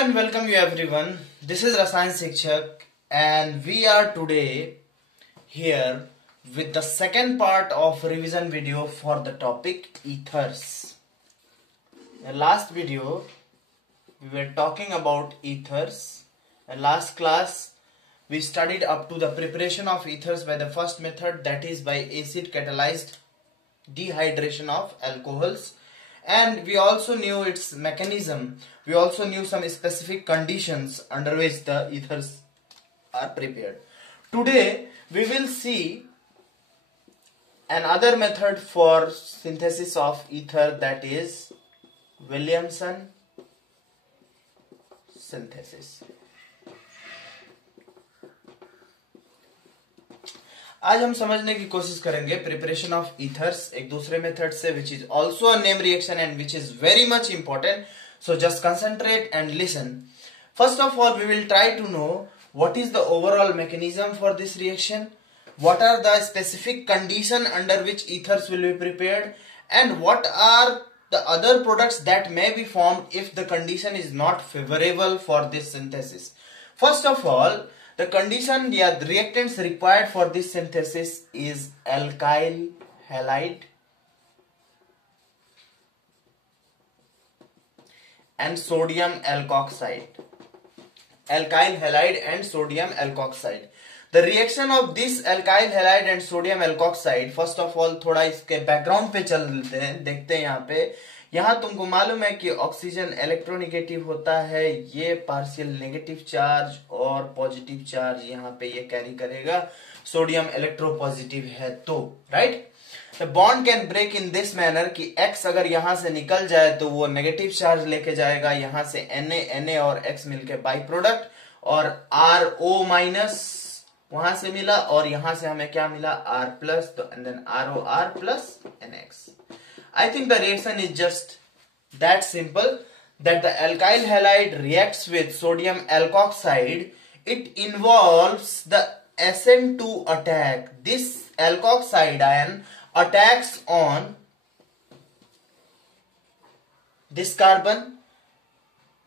and welcome you everyone. This is Rasayan Shikshak and we are today here with the second part of revision video for the topic ethers. In the last video we were talking about ethers. In last class we studied up to the preparation of ethers by the first method, that is by acid catalyzed dehydration of alcohols. And we also knew its mechanism. We also knew some specific conditions under which the ethers are prepared. Today we will see another method for synthesis of ether, that is Williamson synthesis. आज हम समझने की कोशिश करेंगे preparation of ethers एक दूसरे method से, which is also a name reaction and which is very much important. So just concentrate and listen. First of all we will try to know what is the overall mechanism for this reaction, what are the specific condition under which ethers will be prepared, and what are the other products that may be formed if the condition is not favorable for this synthesis. First of all, the condition, the reactants required for this synthesis is alkyl halide and sodium alkoxide. Alkyl halide and sodium alkoxide. The reaction of this alkyl halide and sodium alkoxide, first of all थोड़ा इसके background पे चलते हैं, देखते हैं यहाँ पे. यहाँ तुमको मालूम है कि ऑक्सीजन इलेक्ट्रोनेगेटिव होता है, ये पार्शियल नेगेटिव चार्ज और पॉजिटिव चार्ज यहाँ पे ये कैरी करेगा. सोडियम इलेक्ट्रोपॉजिटिव है तो right. The bond can break in this manner कि X अगर यहाँ से निकल जाए तो वो नेगेटिव चार्ज लेके जाएगा, यहाँ से Na और X मिलके बाई प्रोडक्ट, और RO माइनस वहां से मिला और यहां से हमें क्या मिला R प्लस, तो and then ROR plus NX. I think the reaction is just that simple, that the alkyl halide reacts with sodium alkoxide. It involves the SN2 attack. This alkoxide ion attacks on this carbon.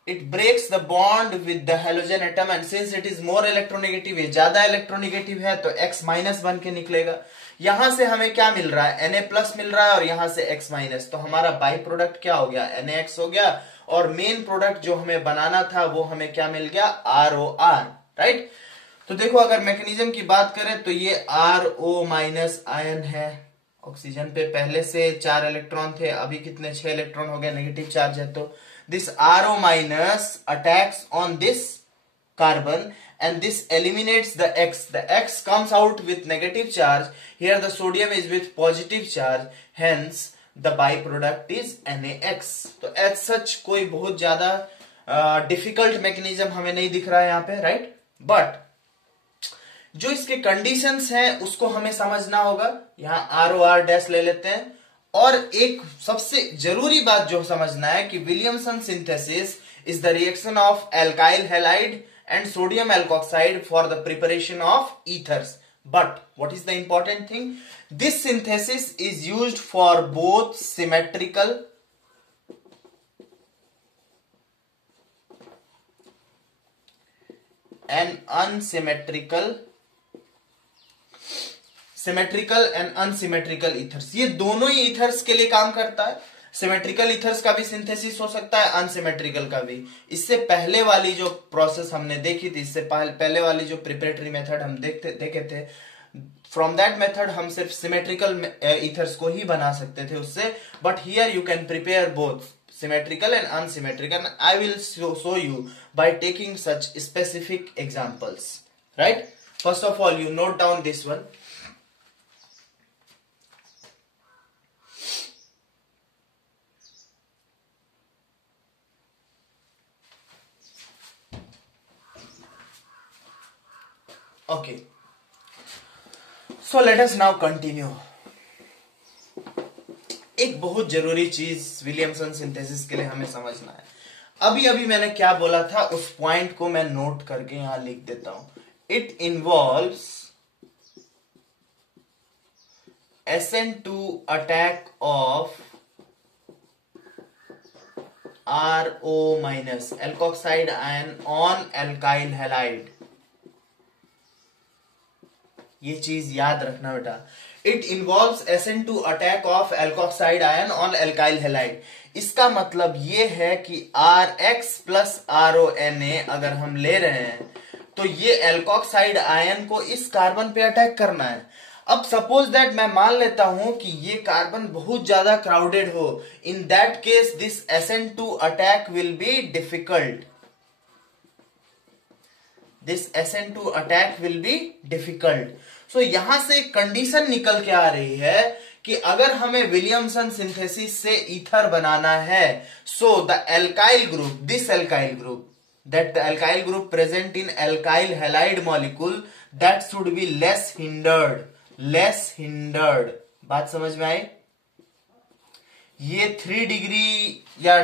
It breaks the bond with the halogen atom, and since it is more electronegative, ये ज्यादा electronegative है तो X minus बन के निकलेगा. यहां से हमें क्या मिल रहा है, Na प्लस मिल रहा है और यहां से X माइनस, तो हमारा बाई प्रोडक्ट क्या हो गया, NaX हो गया, और मेन प्रोडक्ट जो हमें बनाना था वो हमें क्या मिल गया, ROR. राइट. तो देखो अगर मैकेनिज्म की बात करें तो ये RO माइनस आयन है. ऑक्सीजन पे पहले से 4 इलेक्ट्रॉन थे, अभी कितने 6 इलेक्ट्रॉन हो गए, नेगेटिव चार्ज है, तो this RO minus attacks on this carbon and this eliminates the X. The X comes out with negative charge. Here the sodium is with positive charge. Hence the byproduct is NaX. तो as such कोई बहुत ज्यादा difficult mechanism हमें नहीं दिख रहा है यहाँ पे, राइट. बट जो इसके कंडीशंस हैं उसको हमें समझना होगा. यहाँ ROR डैश ले लेते हैं. और एक सबसे जरूरी बात जो समझना है कि Williamson synthesis is the reaction of alkyl halide and sodium alkoxide for the preparation of ethers. But what is the important thing, this synthesis is used for both symmetrical and unsymmetrical, symmetrical and unsymmetrical ethers. ये दोनों ही ethers के लिए काम करता है. Symmetrical ethers का भी synthesis हो सकता है, अनसिमेट्रिकल का भी. इससे पहले वाली जो प्रोसेस हमने देखी थी, इससे पहले वाली जो प्रिपरेटरी मेथड हम देखे थे, फ्रॉम दैट मेथड हम सिर्फ सिमेट्रिकल ईथर्स को ही बना सकते थे उससे. But here you can prepare both symmetrical and unsymmetrical. I will show you by taking such specific examples. Right? First of all, you note down this one. Okay. So let us now continue. एक बहुत जरूरी चीज Williamson synthesis के लिए हमें समझना है. अभी अभी मैंने क्या बोला था उस पॉइंट को मैं नोट करके यहां लिख देता हूं. It involves SN2 attack of RO minus, alkoxide ion on alkyl halide. ये चीज याद रखना बेटा। It involves SN2 attack of alkoxide ion on alkyl halide. इसका मतलब ये है कि RX प्लस RONA अगर हम ले रहे हैं तो ये एल्कोक्साइड आयन को इस कार्बन पे अटैक करना है। अब सपोज दैट मैं मान लेता हूं कि ये कार्बन बहुत ज्यादा क्राउडेड हो, in that case this SN2 attack will be difficult. This SN2 attack will be difficult. So यहां से कंडीशन निकल के आ रही है कि अगर हमें विलियमसन सिंथेसिस से ईथर बनाना है, so the alkyl group, this alkyl group, that the alkyl group present in alkyl halide molecule that should be less hindered। बात समझ में आई? ये 3 डिग्री या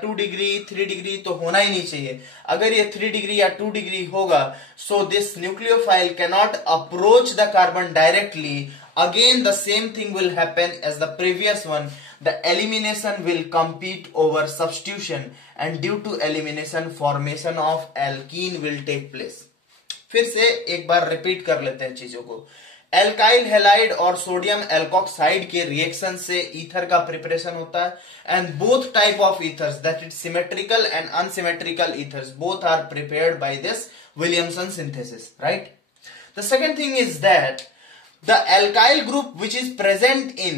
2 डिग्री 3 डिग्री तो होना ही नहीं चाहिए। अगर ये 3 डिग्री या 2 डिग्री होगा, so this nucleophile cannot approach the carbon directly. Again the same thing will happen as the previous one. The elimination will compete over substitution and due to elimination formation of alkene will take place। फिर से एक बार repeat कर लेते हैं चीजों को। Alkyl halide और sodium alkoxide के रिएक्शन से ईथर का प्रिपरेशन होता है, and both type of ethers, that is symmetrical and unsymmetrical ethers, both are prepared by this Williamson synthesis, right. The second thing is that the alkyl group which is present in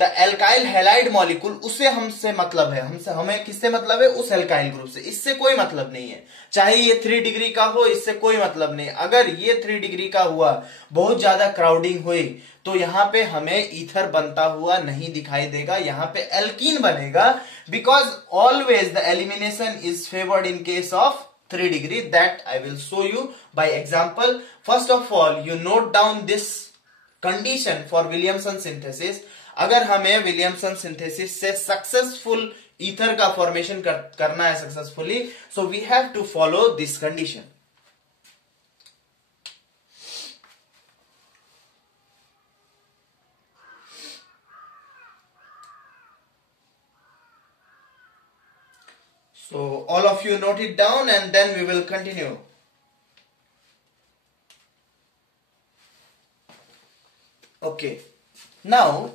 the alkyl halide molecule, उससे हमसे मतलब है, हमें किससे मतलब है? उस alkyl group से। इससे कोई मतलब नहीं है, चाहे ये 3 डिग्री का हो, इससे कोई मतलब नहीं। अगर ये 3 डिग्री का हुआ, बहुत ज्यादा क्राउडिंग हुई, तो यहां पे हमें ईथर बनता हुआ नहीं दिखाई देगा, यहां पे एल्कीन बनेगा, because always the elimination is favoured in case of 3 degree. That I will show you by example. First of all you note down this condition for Williamson synthesis. अगर हमें विलियमसन सिंथेसिस से successful ether का formation करना है successfully, so we have to follow this condition. So all of you note it down and then we will continue. Okay, now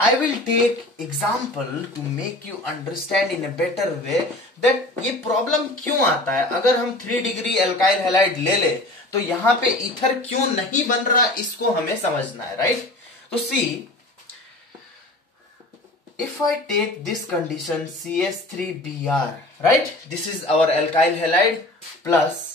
I will take example to make you understand in a better way that ये problem क्यों आता है। अगर हम 3 degree alkyl halide ले ले तो यहां पे ईथर क्यों नहीं बन रहा, इसको हमें समझना है, राइट। तो सी, if I take this condition CH3Br, right, this is our alkyl halide plus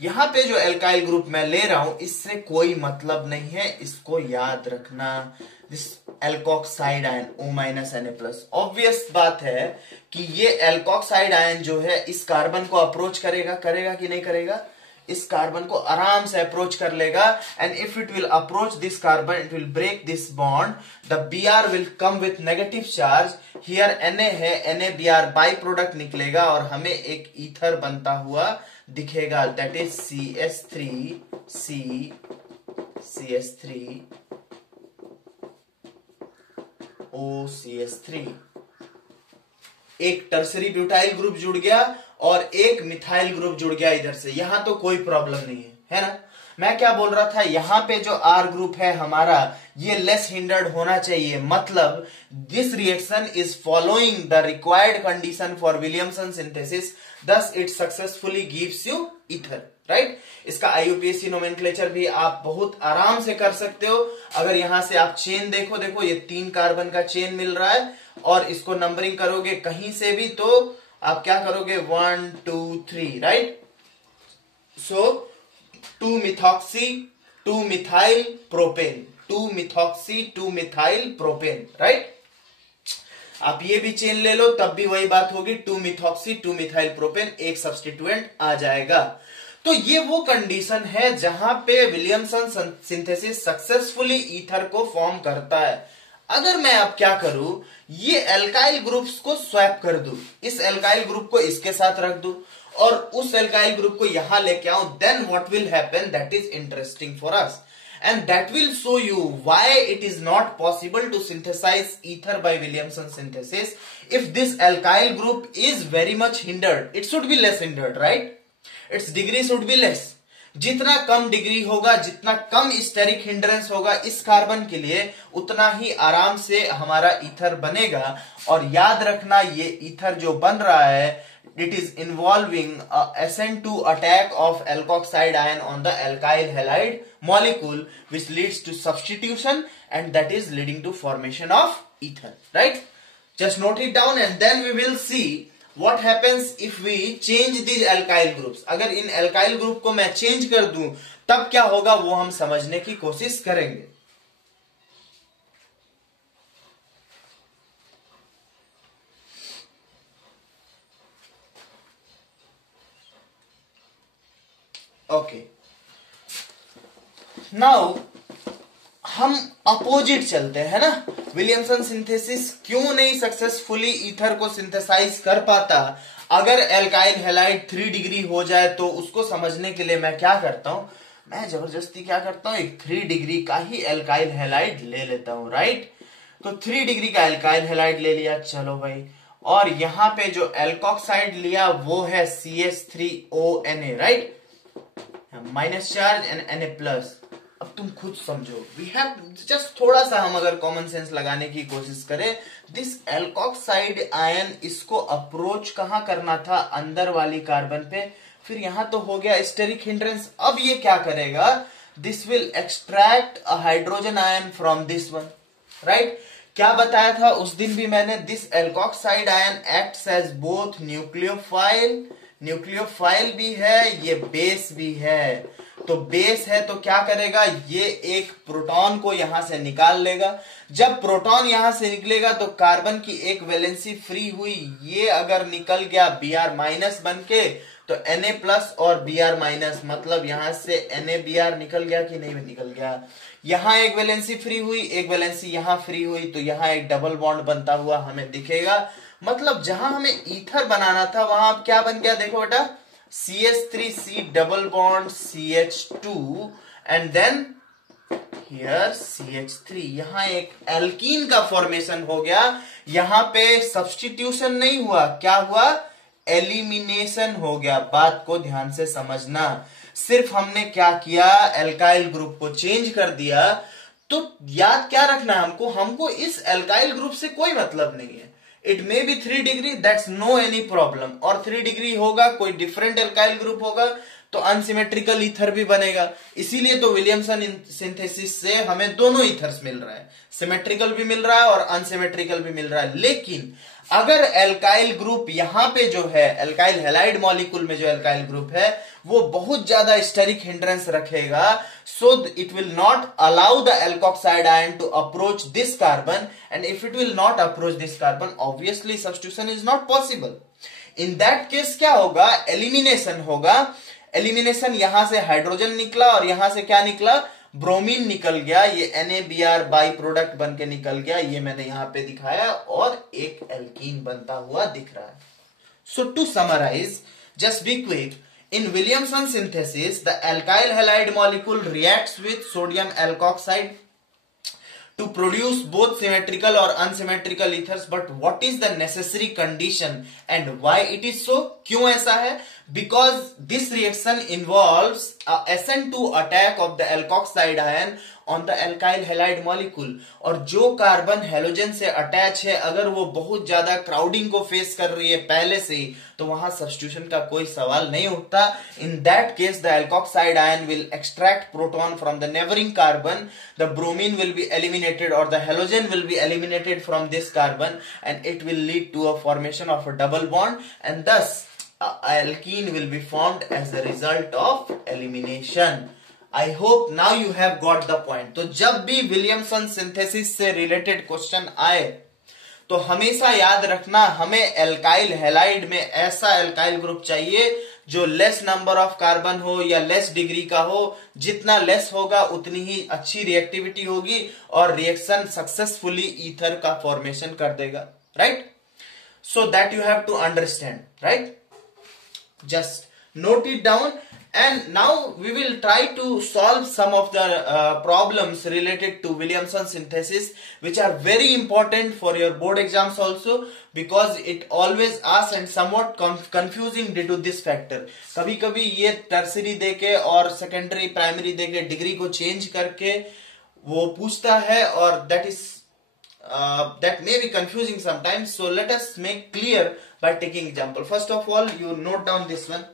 यहां पे जो एल्काइल ग्रुप मैं ले रहा हूं इससे कोई मतलब नहीं है, इसको याद रखना। This alkoxide ion O minus Na+। Obvious बात है कि ये एल्कोक्साइड आयन जो है इस कार्बन को अप्रोच करेगा कि नहीं करेगा? इस कार्बन को आराम से अप्रोच कर लेगा, and if it will approach this carbon it will break this bond, the Br will come with negative charge. Here Na है, NaBr बाई प्रोडक्ट निकलेगा और हमें एक ईथर बनता हुआ दिखेगा, दैट इज CH3OCH3। एक टर्सरी ब्यूटाइल ग्रुप जुड़ गया और एक मिथाइल ग्रुप जुड़ गया इधर से। यहां तो कोई प्रॉब्लम नहीं है ना। मैं क्या बोल रहा था, यहां पे जो R ग्रुप है हमारा, ये लेस हिंडर्ड होना चाहिए, मतलब this reaction is following the required condition for Williamson synthesis, thus it successfully gives you ether, right. इसका IUPAC नोमेनक्लेचर भी आप बहुत आराम से कर सकते हो। अगर यहां से आप चेन देखो ये 3 कार्बन का चेन मिल रहा है, और इसको नंबरिंग करोगे कहीं से भी तो आप क्या करोगे, 1 2 3, राइट। सो 2 methoxy 2 methyl propane, 2 methoxy 2 methyl propane, right. आप ये भी चेन ले लो तब भी वही बात होगी, 2 मिथॉक्सी 2 मिथाइल प्रोपेन, एक सब्स्टिट्यूएंट आ जाएगा। तो ये वो कंडीशन है जहां पे विलियमसन सिंथेसिस सक्सेसफुली ईथर को फॉर्म करता है। अगर मैं अब क्या करूं, ये एल्काइल ग्रुप्स को स्वैप कर दूं, इस एल्काइल ग्रुप को इसके साथ रख दूं और उस एल्काइल ग्रुप को यहां लेके आऊं, then what will happen, that is interesting for us. and that will show you why it is not possible to synthesize ether by Williamson synthesis. If this alkyl group is very much hindered, it should be less hindered, right? Its degree should be less. जितना कम degree होगा, जितना कम steric hindrance होगा इस carbon के लिए, उतना ही आराम से हमारा ईथर बनेगा. और याद रखना, ये ईथर जो बन रहा है, it is involving a SN2 attack of alkoxide ion on the alkyl halide molecule, which leads to substitution, and that is leading to formation of ether, right? Just note it down, and then we will see what happens if we change these alkyl groups. अगर इन alkyl group को मैं change कर दूं तब क्या होगा, वो हम समझने की कोशिश करेंगे. ओके, नाउ हम अपोजिट चलते हैं ना. विलियमसन सिंथेसिस क्यों नहीं सक्सेसफुली ईथर को सिंथेसाइज कर पाता? अगर एल्काइल हैलाइड 3 डिग्री हो जाए तो उसको समझने के लिए मैं क्या करता हूं, मैं जबरदस्ती क्या करता हूं, एक 3 डिग्री का ही एल्काइल हैलाइड ले लेता हूं, राइट? तो 3 डिग्री का एल्काइल हैलाइड ले लिया, चलो भाई. और यहां पे जो एल्कोक्साइड लिया वो है CH3ONa, right? Minus charge and Na plus. अब तुम खुद समझो, वी हैव जस्ट थोड़ा सा हम अगर कॉमन सेंस लगाने की कोशिश करें, दिस एल्कोक्साइड आयन इसको अप्रोच कहां करना था, अंदर वाली कार्बन पे. फिर यहां तो हो गया स्टेरिक हिंड्रेंस. अब ये क्या करेगा, this will extract a hydrogen ion from this one, right? क्या बताया था उस दिन भी मैंने, this alkoxide ion acts as both nucleophile, nucleophile भी है, ये बेस भी है. तो बेस है तो क्या करेगा, ये एक प्रोटॉन को यहां से निकाल लेगा. जब प्रोटॉन यहां से निकलेगा तो कार्बन की एक वैलेंसी फ्री हुई, ये अगर निकल गया Br माइनस बन के, तो Na प्लस और Br माइनस, मतलब यहां से NaBr निकल गया कि नहीं निकल गया. यहां एक वैलेंसी फ्री हुई, एक वैलेंसी यहां फ्री हुई, तो यहां एक डबल बॉन्ड बनता हुआ हमें दिखेगा. मतलब जहां हमें ईथर बनाना था वहां अब क्या बन गया, देखो बेटा, CH3C double bond CH2 and then here CH3. यहां एक एल्कीन का फॉर्मेशन हो गया. यहां पे सब्स्टिट्यूशन नहीं हुआ, क्या हुआ, एलिमिनेशन हो गया. बात को ध्यान से समझना, सिर्फ हमने क्या किया, एल्काइल ग्रुप को चेंज कर दिया. तो याद क्या रखना है हमको इस एल्काइल ग्रुप से कोई मतलब नहीं है. It may be 3 degree, that's no any problem. और 3 डिग्री होगा, कोई डिफरेंट एल्काइल ग्रुप होगा तो अनसिमेट्रिकल ईथर भी बनेगा. इसीलिए तो विलियमसन सिंथेसिस से हमें दोनों ईथर्स मिल रहा है, सिमेट्रिकल भी मिल रहा है और अनसिमेट्रिकल भी मिल रहा है. लेकिन अगर एल्काइल ग्रुप यहां पे जो है, एल्काइल हैलाइड मॉलिक्यूल में जो एल्काइल ग्रुप है वो बहुत ज्यादा स्टेरिक हिंड्रेंस रखेगा, so it will not allow the alkoxide ion to approach this carbon, and if it will not approach this carbon, obviously substitution is not possible. In that case क्या होगा, elimination होगा. Elimination, यहां से hydrogen निकला और यहां से क्या निकला, ब्रोमीन निकल गया. ये NaBr बाई प्रोडक्ट बन के निकल गया, ये मैंने यहां पे दिखाया, और एक एल्कीन बनता हुआ दिख रहा है. So to summarize, just be quick. In Williamson synthesis, the alkyl halide molecule reacts with sodium alkoxide to produce both symmetrical or unsymmetrical ethers. But what is the necessary condition and why it is so? क्यों ऐसा है? Because this reaction involves a SN2 attack of the alkoxide ion on the alkyl halide molecule. और जो carbon halogen से attach है, अगर वो बहुत ज्यादा क्राउडिंग को फेस कर रही है पहले से ही, तो वहां सब्स्टिट्यूशन का कोई सवाल नहीं उठता. इन that case the alkoxide ion will extract proton from the neighboring carbon, the bromine will be eliminated or the halogen will be eliminated from this carbon, and it will lead to a formation of a double bond, and thus alkene will be formed as a result of elimination. I hope now you have got the point. तो जब भी Williamson synthesis से related question आए तो हमेशा याद रखना, हमें एल्काइल हैलाइड में ऐसा एल्काइल ग्रुप चाहिए जो लेस नंबर ऑफ कार्बन हो या लेस डिग्री का हो. जितना लेस होगा उतनी ही अच्छी रिएक्टिविटी होगी और रिएक्शन सक्सेसफुली ईथर का फॉर्मेशन कर देगा, right? So that you have to understand, right? Just note it down. And now we will try to solve some of the problems related to Williamson synthesis, which are very important for your board exams also, because it always asks and somewhat confusing due to this factor. कभी कभी ये tertiary देके और secondary primary देके degree को change करके वो पूछता है, और that may be confusing sometimes. So let us make clear by taking example. First of all, you note down this one.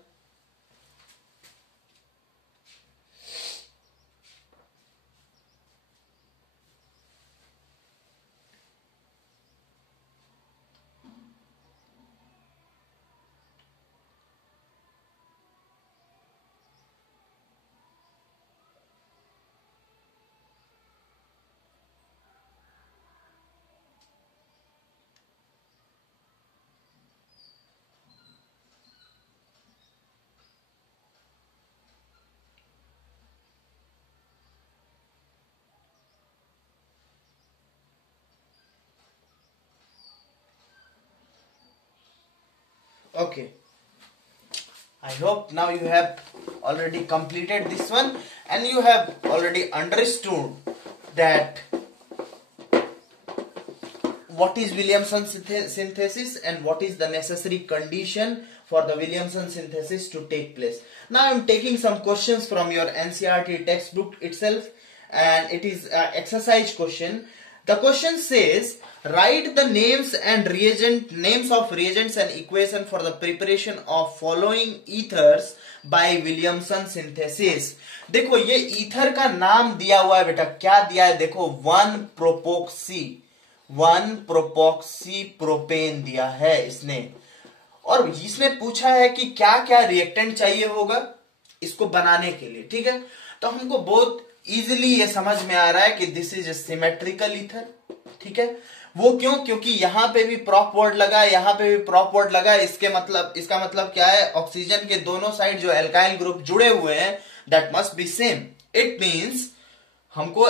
Okay, I hope now you have already completed this one and you have already understood that what is Williamson synthesis and what is the necessary condition for the Williamson synthesis to take place. Now I am taking some questions from your NCERT textbook itself, and it is an exercise question. The question says, write the names of reagents and equation for the preparation of following ethers by Williamson synthesis. देखो ये ether का नाम दिया हुआ है बेटा, क्या दिया है देखो, 1-प्रोपोक्सी प्रोपेन दिया है इसने, और इसने पूछा है कि क्या क्या रिएक्टेंट चाहिए होगा इसको बनाने के लिए, ठीक है। तो हमको बहुत इजीली ये समझ में आ रहा है कि दिस इज सिमेट्रिकल ईथर, ठीक है। वो क्यों, क्योंकि यहां पे भी प्रॉप वर्ड लगा है, यहां पे भी प्रॉप वर्ड लगा है, इसका मतलब क्या है, ऑक्सीजन के दोनों साइड जो एल्काइल ग्रुप जुड़े हुए हैं that must be same. It means हमको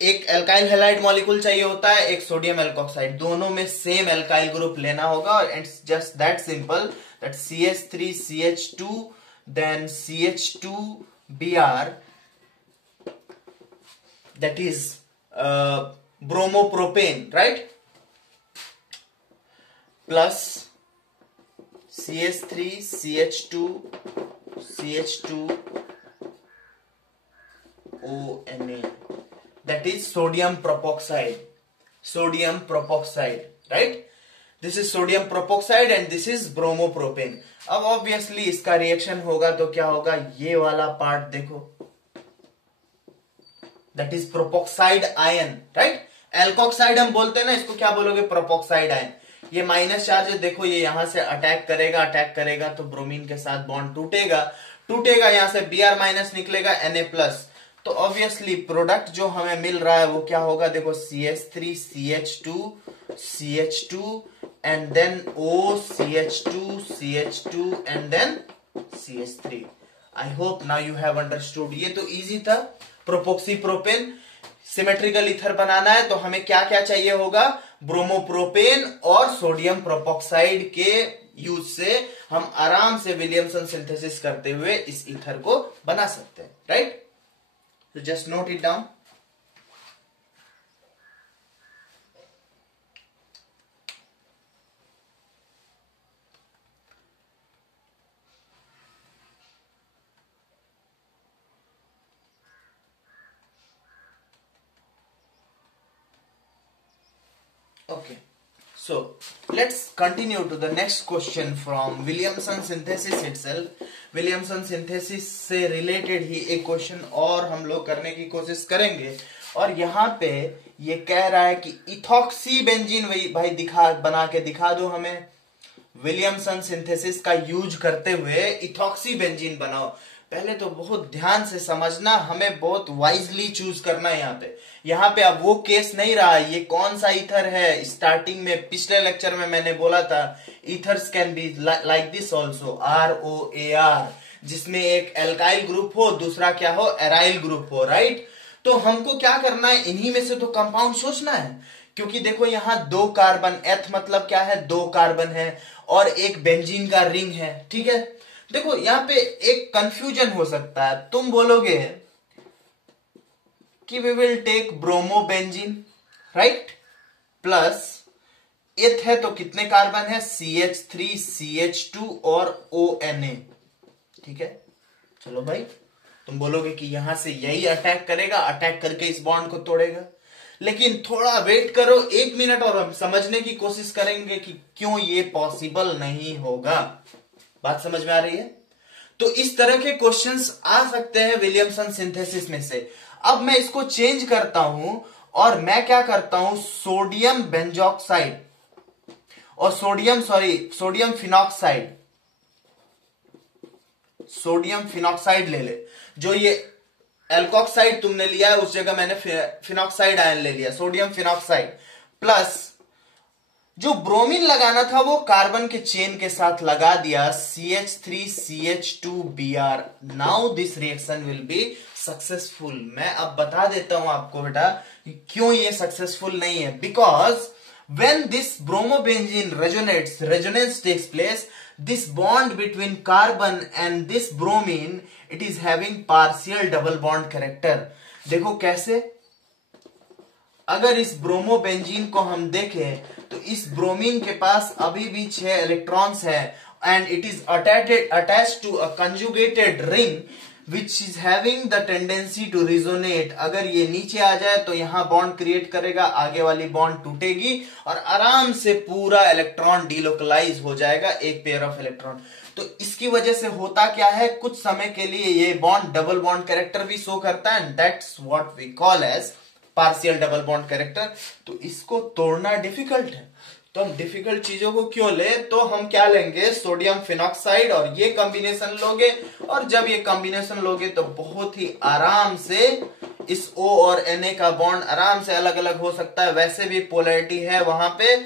एक एल्काइल हैलाइड मॉलिक्यूल चाहिए होता है, एक सोडियम एल्कोक्साइड, दोनों में सेम एल्काइल ग्रुप लेना होगा, और it's just that simple that CH3CH2 then CH2Br, that is bromopropane, right, plus CH3CH2CH2ONA, that is sodium propoxide, right. This is sodium propoxide and this is bromopropane. अब obviously इसका reaction होगा तो क्या होगा, ये वाला पार्ट देखो, that is propoxide ion, right. Alkoxide हम बोलते हैं ना, इसको क्या बोलोगे, प्रोपोक्साइड आयन। ये माइनस चार्ज है देखो, ये यहां से अटैक करेगा तो ब्रोमीन के साथ बॉन्ड टूटेगा, यहां से Br माइनस निकलेगा, Na+, तो ऑब्वियसली प्रोडक्ट जो हमें मिल रहा है वो क्या होगा, देखो CH3CH2CH2 and then OCH2CH2 and then CH3। I hope now you have understood. ये तो इजी था। प्रोपोक्सी प्रोपेन सिमेट्रिकल ईथर बनाना है तो हमें क्या क्या चाहिए होगा, ब्रोमोप्रोपेन और सोडियम प्रोपोक्साइड के यूज से हम आराम से विलियमसन सिंथेसिस करते हुए इस ईथर को बना सकते हैं, राइट। तो just note it down. Okay, so let's continue to the next question from Williamson synthesis itself. Williamson synthesis से related ही एक क्वेश्चन और हम लोग करने की कोशिश करेंगे, और यहाँ पे ये कह रहा है कि इथॉक्सी बेंजीन भाई बना के दिखा दो हमें। विलियमसन सिंथेसिस का यूज करते हुए इथॉक्सी बेंजीन बनाओ। पहले तो बहुत ध्यान से समझना, हमें बहुत वाइजली चूज करना है यहाँ पे। अब वो केस नहीं रहा, ये कौन सा ईथर है। स्टार्टिंग में पिछले लेक्चर में मैंने बोला था ethers can be like this also, ROAR, जिसमें एक एल्काइल ग्रुप हो, दूसरा क्या हो, एराइल ग्रुप हो, राइट। तो हमको क्या करना है, इन्हीं में से तो कंपाउंड सोचना है, क्योंकि देखो यहाँ 2 कार्बन, एथ मतलब क्या है, 2 कार्बन है और एक बेंजीन का रिंग है, ठीक है। देखो यहां पे एक कंफ्यूजन हो सकता है, तुम बोलोगे कि we will take bromobenzene, right, plus एथ है तो कितने कार्बन है, CH3, CH2 और ONA, ठीक है। चलो भाई, तुम बोलोगे कि यहां से यही अटैक करेगा, अटैक करके इस बॉन्ड को तोड़ेगा, लेकिन थोड़ा वेट करो 1 मिनट और हम समझने की कोशिश करेंगे कि क्यों ये पॉसिबल नहीं होगा। बात समझ में आ रही है? तो इस तरह के क्वेश्चंस आ सकते हैं विलियमसन सिंथेसिस में से। अब मैं इसको चेंज करता हूं और मैं क्या करता हूं, सोडियम बेंजोक्साइड और सोडियम फिनॉक्साइड ले ले। जो ये एल्कोक्साइड तुमने लिया है उस जगह मैंने फिनॉक्साइड आयन ले लिया, सोडियम फिनॉक्साइड, प्लस जो ब्रोमीन लगाना था वो कार्बन के चेन के साथ लगा दिया, CH3CH2Br। Now this reaction will be successful. मैं अब बता देता हूं आपको बेटा क्यों ये सक्सेसफुल नहीं है। Because when this bromobenzene resonance takes place, this bond between carbon and this bromine, it is having partial double bond character। देखो कैसे, अगर इस ब्रोमोबेंजीन को हम देखें तो इस ब्रोमीन के पास अभी भी 6 इलेक्ट्रॉन्स है and it is attached to a conjugated ring which is having the tendency to resonate। अगर ये नीचे आ जाए तो यहां बॉन्ड क्रिएट करेगा, आगे वाली बॉन्ड टूटेगी और आराम से पूरा इलेक्ट्रॉन डिलोकलाइज हो जाएगा, एक पेयर ऑफ इलेक्ट्रॉन। तो इसकी वजह से होता क्या है, कुछ समय के लिए ये बॉन्ड डबल बॉन्ड कैरेक्टर भी शो करता है, and that's what we call as partial double bond character. तो इसको तोड़ना डिफिकल्ट है। तो हम डिफिकल्ट चीजों को क्यों ले, तो हम क्या लेंगे, सोडियम फिनॉक्साइड और ये कॉम्बिनेशन लोगे, और जब ये कॉम्बिनेशन लोगे तो बहुत ही आराम से इस O और Na का बॉन्ड आराम से अलग अलग हो सकता है। वैसे भी पोलैरिटी है वहां पे,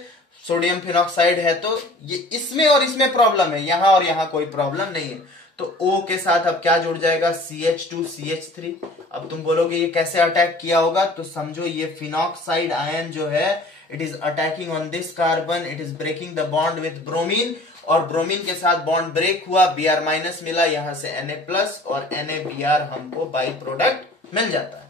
सोडियम फिनॉक्साइड है, तो ये इसमें और इसमें प्रॉब्लम है, यहां और यहां कोई प्रॉब्लम नहीं है। तो O के साथ अब क्या जुड़ जाएगा, CH2 CH3। अब तुम बोलोगे ये कैसे अटैक किया होगा, तो समझो ये फिनॉक्साइड आयन जो है it is attacking on this carbon, it is breaking the bond with bromine, और ब्रोमीन के साथ बॉन्ड ब्रेक हुआ, Br माइनस मिला, यहां से Na प्लस और NaBr हमको बाई प्रोडक्ट मिल जाता है।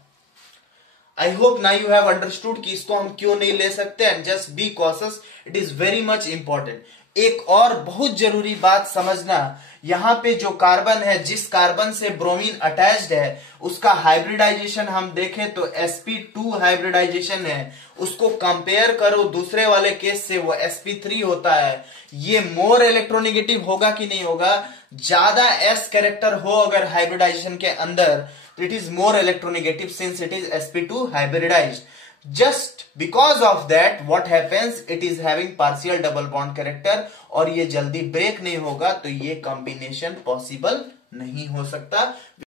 आई hope now you have understood कि इसको हम क्यों नहीं ले सकते, and just be cautious, it is very much important. एक और बहुत जरूरी बात समझना, यहां पे जो कार्बन है, जिस कार्बन से ब्रोमीन अटैच्ड है, उसका हाइब्रिडाइजेशन हम देखें तो sp2 हाइब्रिडाइजेशन है। उसको कंपेयर करो दूसरे वाले केस से, वो sp3 होता है। ये मोर इलेक्ट्रोनेगेटिव होगा कि नहीं होगा, ज्यादा s कैरेक्टर हो अगर हाइब्रिडाइजेशन के अंदर, तो it is more electronegative since it is sp2 hybridized। Just because of that what happens, it is having partial double bond character, और ये जल्दी ब्रेक नहीं होगा, तो ये कॉम्बिनेशन पॉसिबल नहीं हो सकता।